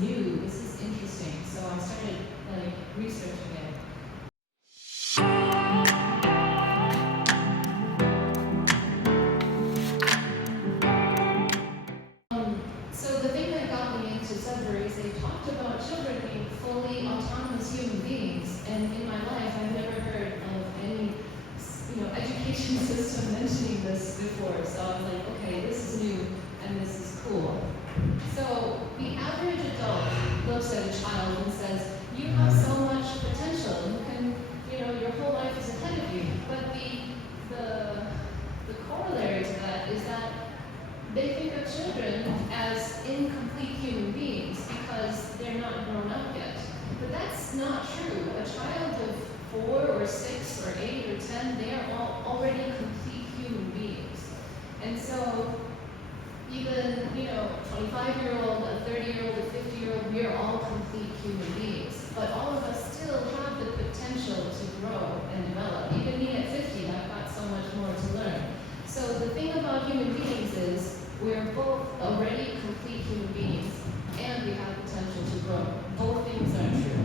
new, this is interesting. So I started like researching it. So the thing that got me into Sudbury is they talked about children being fully autonomous human beings, and in my life I've never heard of any education system mentioning this before. So I was like, okay, this is new and this is cool. So the average adult looks at a child and says, you have so much potential, you can, your whole life is ahead of you. But the corollary to that is that they think of children as incomplete human beings because they're not grown up yet. But that's not true. A child of 4 or 6 or 8 or 10, they are all already complete human beings. And so even, 25-year-old, a 30-year-old, a 50-year-old, we are all complete human beings. But all of us still have the potential to grow and develop. Even me at 50, I've got so much more to learn. So the thing about human beings is we're both already complete human beings and we have potential to grow. Both things are true.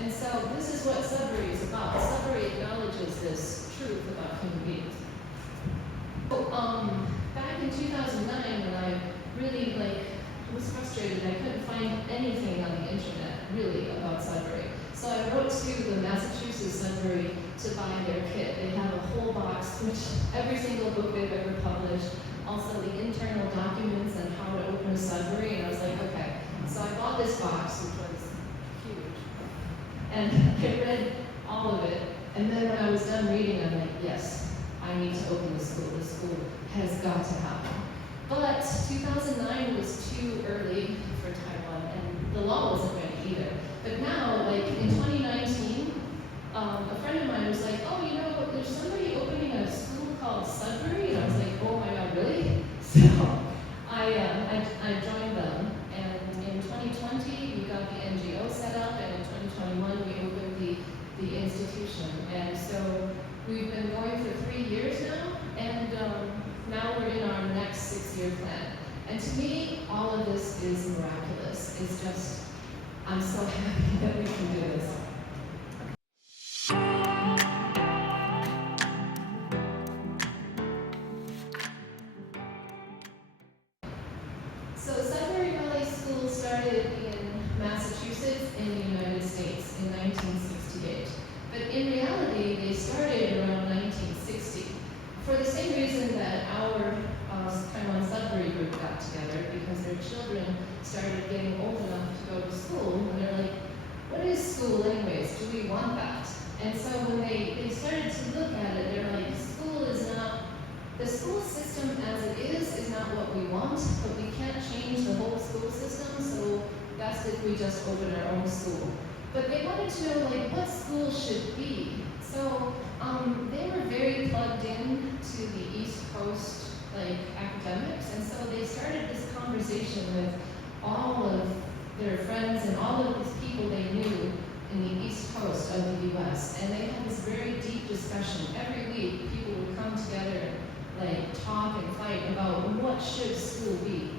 And so this is what Sudbury is about. Sudbury acknowledges this truth about human beings. So, back in 2009, when I really was frustrated, I couldn't find anything on the internet really about Sudbury. So I wrote to the Massachusetts Sudbury to buy their kit. They have a whole box, which every single book they've ever published, also the internal documents and how to open a Sudbury, and I was like, okay. So I bought this box, which was huge, and I read all of it, and then when I was done reading, I'm like, yes, I need to open the school. The school has got to happen. But 2009 was too early for Taiwan, and the law wasn't ready either. But now, in 2019, a friend of mine was like, oh, there's somebody opening a school called Sudbury, and I was like, oh my God, really? So I joined them, and in 2020 we got the NGO set up, and in 2021 we opened the institution. And so we've been going for 3 years now, and now we're in our next 6-year plan. And to me, all of this is miraculous. It's just, I'm so happy that we can do this. So Sudbury Valley School started in Massachusetts in the United States in 1968. But in reality, they started around 1960 for the same reason that our Taiwan Sudbury group got together, because their children started getting old enough to go to school, and they're like, what is school anyways? Do we want that? And so when they started to look at it, they're like, the school system as it is not what we want, but we can't change the whole school system, so best if we just open our own school. But they wanted to know what school should be. So they were very plugged in to the East Coast academics, and so they started this conversation with all of their friends and all of these people they knew in the East Coast of the US. And they had this very deep discussion. Every week people would come together and talk and fight about what should school be.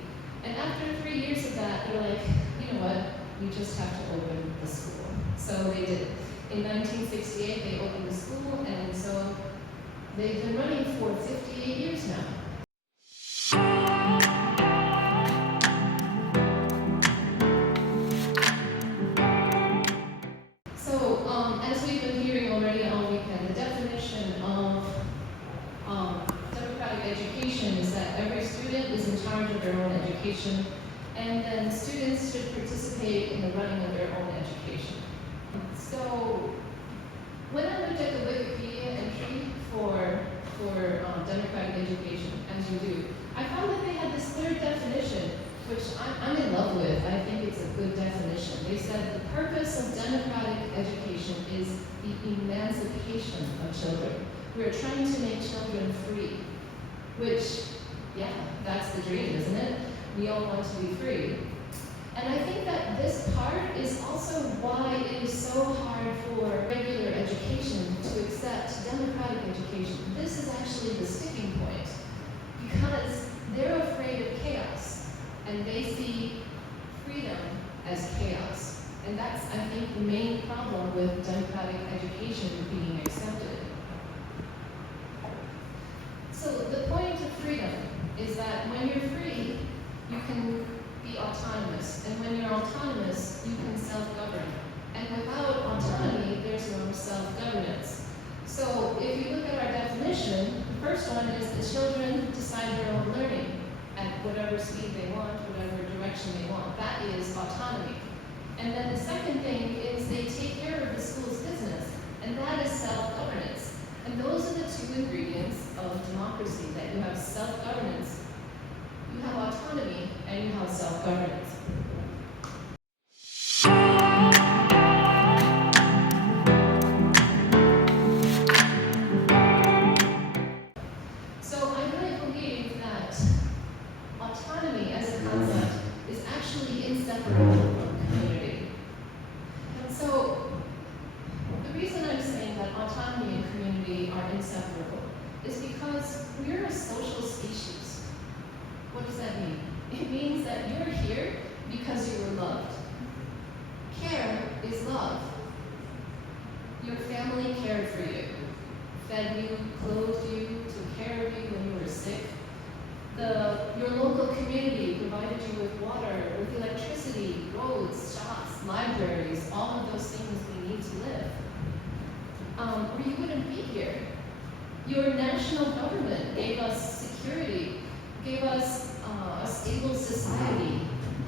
And after 3 years of that, they're like, you know what, we just have to open the school. So they did. In 1968, they opened the school, and so they've been running for 58 years now. So, as we've been hearing already all weekend, the definition of democratic education is that every student is in charge of their own education, and then students should participate in the running of their own education. So, when I looked at the Wikipedia entry for democratic education, as you do, I found that they had this third definition, which I'm in love with. I think it's a good definition. They said the purpose of democratic education is the emancipation of children. We're trying to make children free, which, yeah, that's the dream, isn't it? We all want to be free. And I think that this part is also why it is so hard for regular education to accept democratic education. This is actually the sticking point, because they're afraid of chaos, and they see freedom as the main problem with democratic education being accepted. So the point of freedom is that when you're free, you can be autonomous. And when you're autonomous, you can self-govern. And without autonomy, there's no self-governance. So if you look at our definition, the first one is the children decide their own learning at whatever speed they want, whatever direction they want. That is autonomy. And then the second thing is they take care of the school's business, and that is self-governance. And those are the two ingredients of democracy, that you have self-governance, you have autonomy, and you have self-governance. So I really believe that autonomy as a concept is actually inseparable from community. And so the reason I'm saying that autonomy and community are inseparable is because we're a social species. What does that mean? It means that you're here because you were loved. Care is love. Your family cared for you, fed you, clothed you, took care of you when you were sick. Your local community provided you with water, with electricity, roads, shops, libraries, all of those things we need to live. Or you wouldn't be here. Your national government gave us security, gave us a stable society,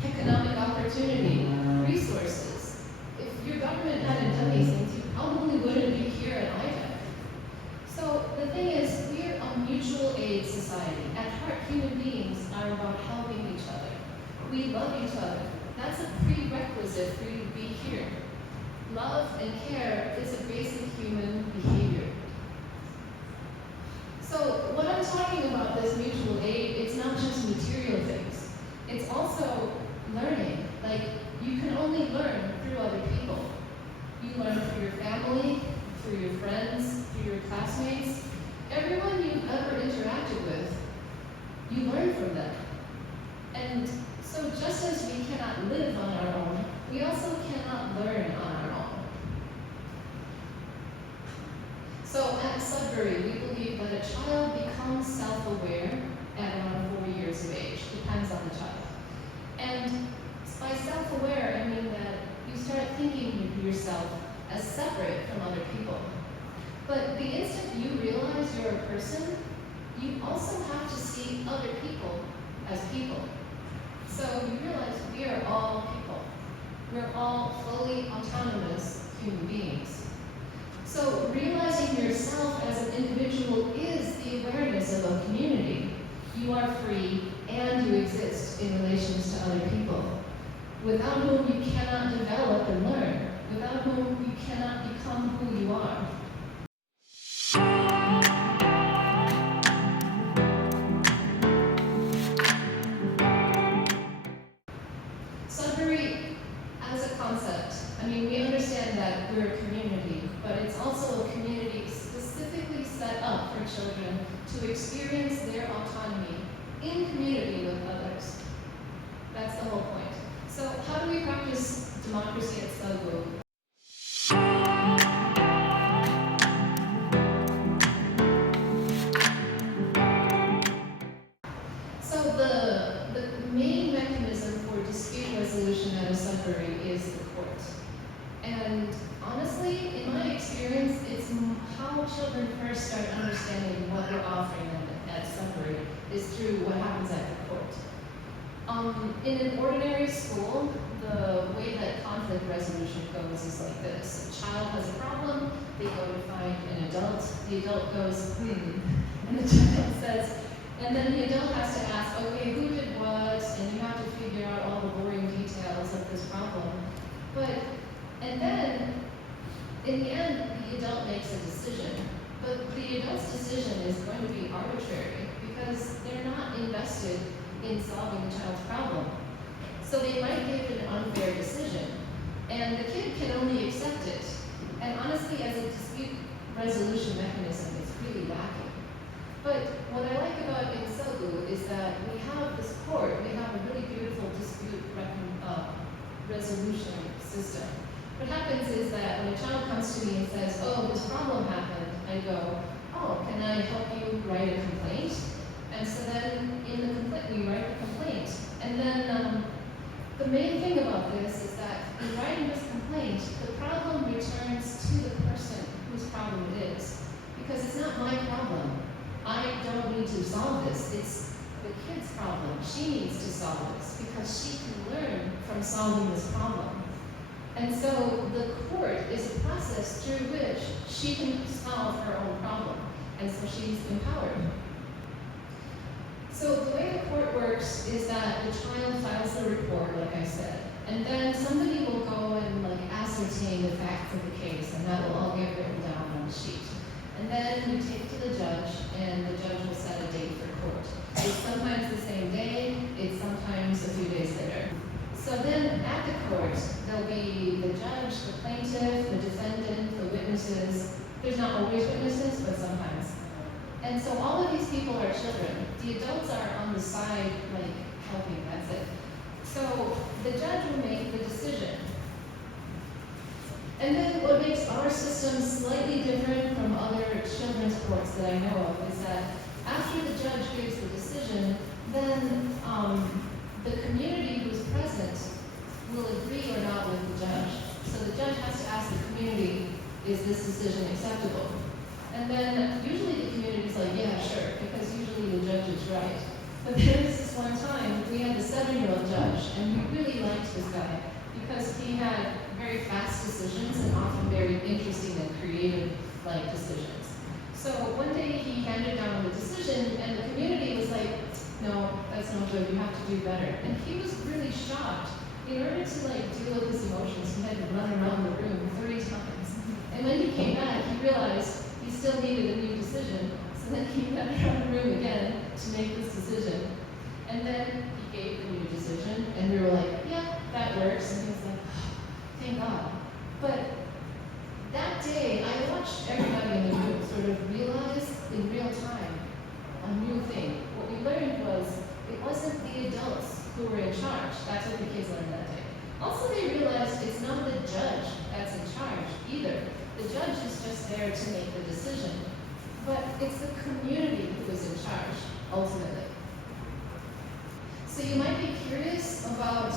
economic opportunity, resources. If your government hadn't done these things, you probably wouldn't be here at IDEC. So the thing is, we're a mutual aid society. At heart, human beings are about helping each other. We love each other. That's a prerequisite for you to be here. Love and care is a basic human behavior. So when I'm talking about this mutual aid, it's not just material things. It's also learning. Like, you can only learn through other people. You learn through your family, through your friends, through your classmates. Everyone you've ever interacted with, you learn from them. And so just as we cannot live on our own, we also cannot learn on our own. So at Sudbury, we believe that a child becomes self-aware at around 4 years of age. Depends on the child. And by self-aware, I mean that you start thinking of yourself as separate from other people. But the instant you realize you're a person, you also have to see other people as people. So you realize we are all people. We're all fully autonomous human beings. So realizing yourself as an individual is the awareness of a community. You are free and you exist in relations to other people, without whom you cannot develop and learn, without whom you cannot become who you are. Sudbury, as a concept, I mean, we understand that we're a community, but it's also a community specifically set up for children to experience their autonomy in community with others. That's the whole point. So how do we practice democracy at Sudbury? So the main mechanism for dispute resolution at a Sudbury is the court. And honestly, in my experience, it's how children first start understanding what we're offering them at Sudbury is through what happens at the court. In an ordinary school, the way that conflict resolution goes is like this. A child has a problem, they go to find an adult, the adult goes, and the child says, and then the adult has to ask, okay, who did what, and you have to figure out all the boring details of this problem. And then, in the end, the adult makes a decision. But the adult's decision is going to be arbitrary because they're not invested in solving the child's problem. So they might give an unfair decision, and the kid can only accept it. And honestly, as a dispute resolution mechanism, it's really lacking. But what I like about INSOGU is that we have this court, we have a really beautiful dispute resolution system What happens is that when a child comes to me and says, oh, this problem happened, I go, oh, can I help you write a complaint? And so then in the complaint, we write a complaint. And then the main thing about this is that in writing this complaint, the problem returns to the person whose problem it is. Because it's not my problem. I don't need to solve this. It's the kid's problem. She needs to solve this because she can learn from solving this problem. And so the court is a process through which she can solve her own problem. And so she's empowered. So the way the court works is that the child files a report, like I said, and then somebody will go and ascertain the facts of the case, and that will all get written down on the sheet. And then you take it to the judge, and the judge will set a date for court. It's sometimes the same day, it's sometimes a few days later. So then at the court, there'll be the judge, the plaintiff, the defendant, the witnesses. There's not always witnesses, but sometimes. And so all of these people are children. The adults are on the side, helping, that's it. So the judge will make the decision. And then what makes our system slightly different from other children's courts that I know of is that after the judge gives the decision, then the community who's present will agree or not with the judge. So the judge has to ask the community, is this decision acceptable? And then usually the community's like, yeah, sure, because usually the judge is right. But there was this one time, we had the 7-year-old judge, and we really liked this guy because he had very fast decisions and often very interesting and creative decisions. So one day he handed down the decision, and the community was like, no, that's no good, you have to do better. And he was really shocked. In order to deal with his emotions, he had to run around the room 3 times. And when he came back, he realized he still needed a new decision. So then he went around the room again to make this decision. And then he gave the new decision, and we were like, yeah, that works. And he was like, oh, thank God. But that day, I watched everybody in the room sort of realize in real time a new thing. What we learned was it wasn't the adults who were in charge. That's what the kids learned that day. Also, they realized it's not the judge that's in charge either. The judge is just there to make the decision. But it's the community who is in charge, ultimately. So you might be curious about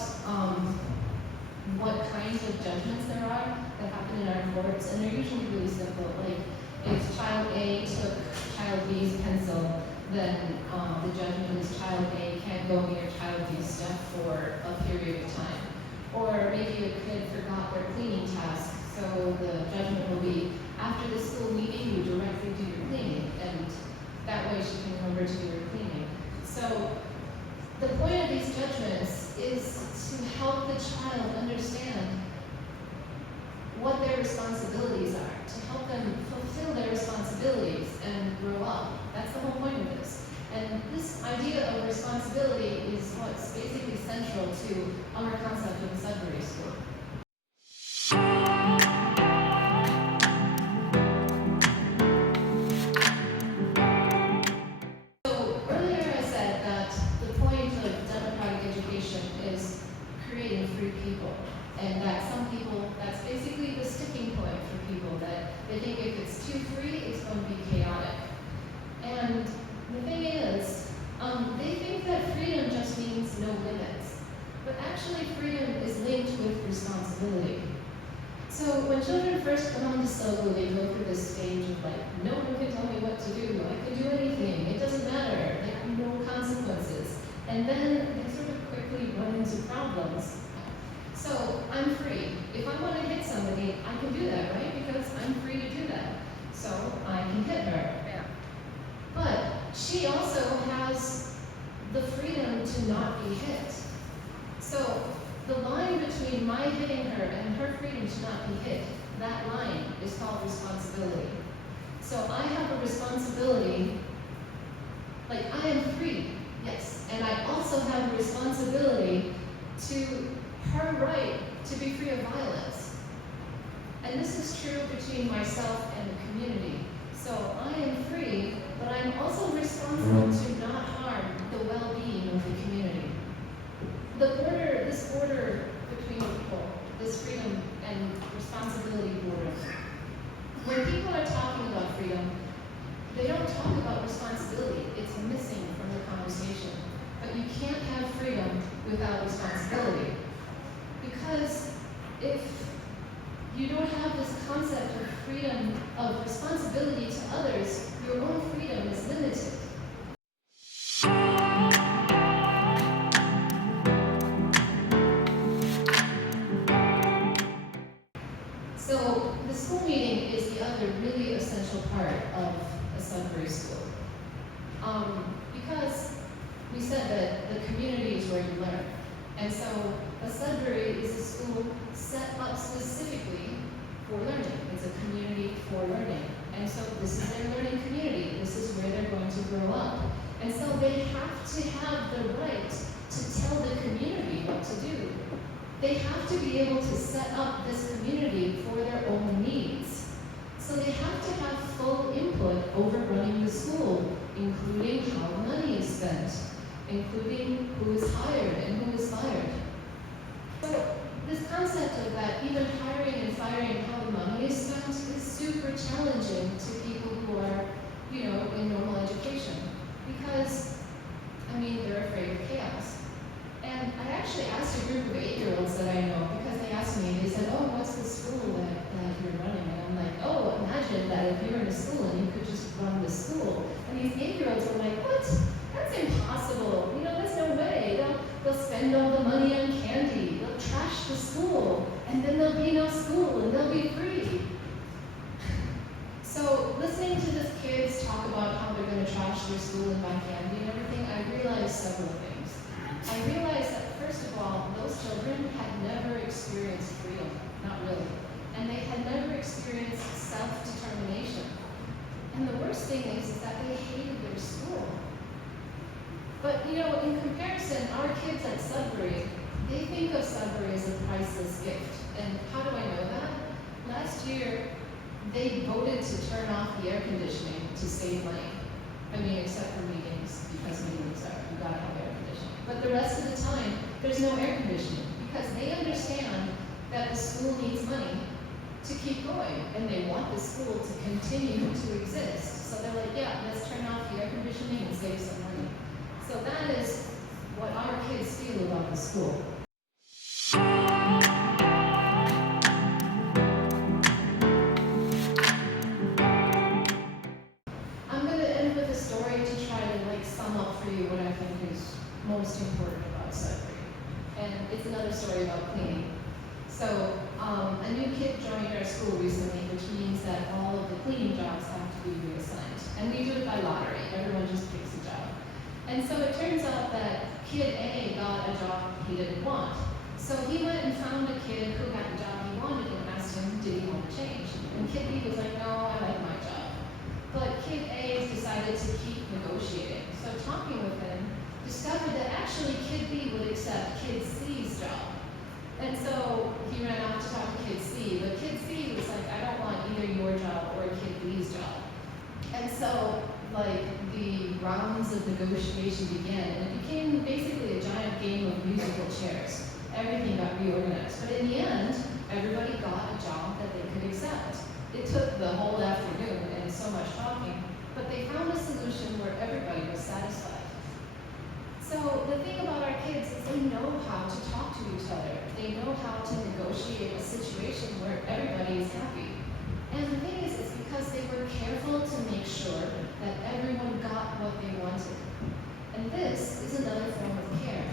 what kinds of judgments there are that happen in our courts, and they're usually really simple. If child A took child B's pencil, then the judgment is child A can't go near child B's stuff for a period of time. Or maybe a kid forgot their cleaning task, so the judgment will be, after the school meeting, you directly do your cleaning, and that way she can remember to do her cleaning. So the point of these judgments is to help the child understand what their responsibilities are, to help them fulfill their responsibilities and grow up. That's the whole point of this. And this idea of responsibility is what's basically central to our concept of the Sudbury School. So earlier I said that the point of democratic education is creating free people. And that some people, that's basically the sticking point for people, that they think if it's too free, it's going to be chaotic. And the thing is, they think that freedom just means no limits. But actually freedom is linked with responsibility. So when children first come onto Sudbury, they go through this stage of no one can tell me what to do, I can do anything, it doesn't matter, there are no consequences. And then they sort of quickly run into problems. So I'm free. If I want to hit somebody, I can do that, right? Because I'm free to do that. So I can hit her. Yeah. But she also has the freedom to not be hit. So the line between my hitting her and her freedom to not be hit, that line is called responsibility. So I have a responsibility, I am free, yes. And I also have a responsibility to her right to be free of violence. And this is true between myself and the community. So I am free, but I'm also responsible to not harm the well-being of the community. This border between people, this this freedom and responsibility border. When people are talking about freedom, they don't talk about responsibility. It's missing from the conversation. But you can't have freedom without responsibility. Because if you don't have this concept of freedom, of responsibility to others, your own freedom is limited. So the school meeting is the other really essential part of a Sudbury school. Because we said that the community is where you learn. And so a Sudbury is a school set up specifically for learning. It's a community for learning. And so this is their learning community. This is where they're going to grow up. And so they have to have the right to tell the community what to do. They have to be able to set up this community for their own needs. So they have to have full input over running the school, including how the money is spent, including who is hired and who is fired. So this concept of that, even hiring and firing how the money is spent, is super challenging to people who are, in normal education. Because, they're afraid of chaos. And I actually asked a group of 8-year-olds that I know, because they asked me, they said, oh, what's the school that you're running? And I'm like, oh, imagine that if you were in a school and you could just run the school. And these 8-year-olds were like, what? That's impossible. There's no way. They'll spend all the money on candy. They'll trash the school. And then there'll be no school and they'll be free. So listening to these kids talk about how they're going to trash their school and buy candy and everything, I realized several things. I realized that, first of all, those children had never experienced freedom, not really. And they had never experienced self-determination. And the worst thing is that they hated their school. But, in comparison, our kids at Sudbury, they think of Sudbury as a priceless gift. And how do I know that? Last year, they voted to turn off the air conditioning to save money. Except for meetings, because meetings you gotta have air conditioning. But the rest of the time, there's no air conditioning, because they understand that the school needs money to keep going, and they want the school to continue to exist. So they're like, yeah, let's turn off the air conditioning and save some money. So that is what our kids feel about the school. I'm going to end with a story to try to sum up for you what I think is most important about Sudbury. And it's another story about cleaning. So a new kid joined our school recently, which means that all of the cleaning jobs have to be reassigned. And we do it by lottery. Everyone just picks a job. And so it turns out that kid A got a job he didn't want. So he went and found a kid who got the job he wanted and asked him, did he want to change? And kid B was like, no, I like my job. But kid A decided to keep negotiating. So talking with him, discovered that actually kid B would accept kid C's job. And so he ran off to talk to kid C, but kid C was like, I don't want either your job or kid B's job. And so the rounds of negotiation began, and it became basically a giant game of musical chairs. Everything got reorganized. But in the end, everybody got a job that they could accept. It took the whole afternoon and so much talking, but they found a solution where everybody was satisfied. So the thing about our kids is they know how to talk to each other. They know how to negotiate a situation where everybody is happy. And the thing is, it's because they were careful to make sure that everyone got what they wanted. And this is another form of care.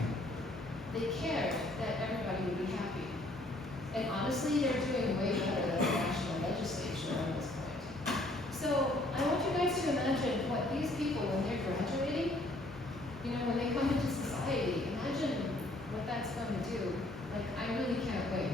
They cared that everybody would be happy. And honestly, they're doing way better than the national legislature at this point. So I want you guys to imagine what these people, when they're graduating, when they come into society, imagine what that's going to do. I really can't wait.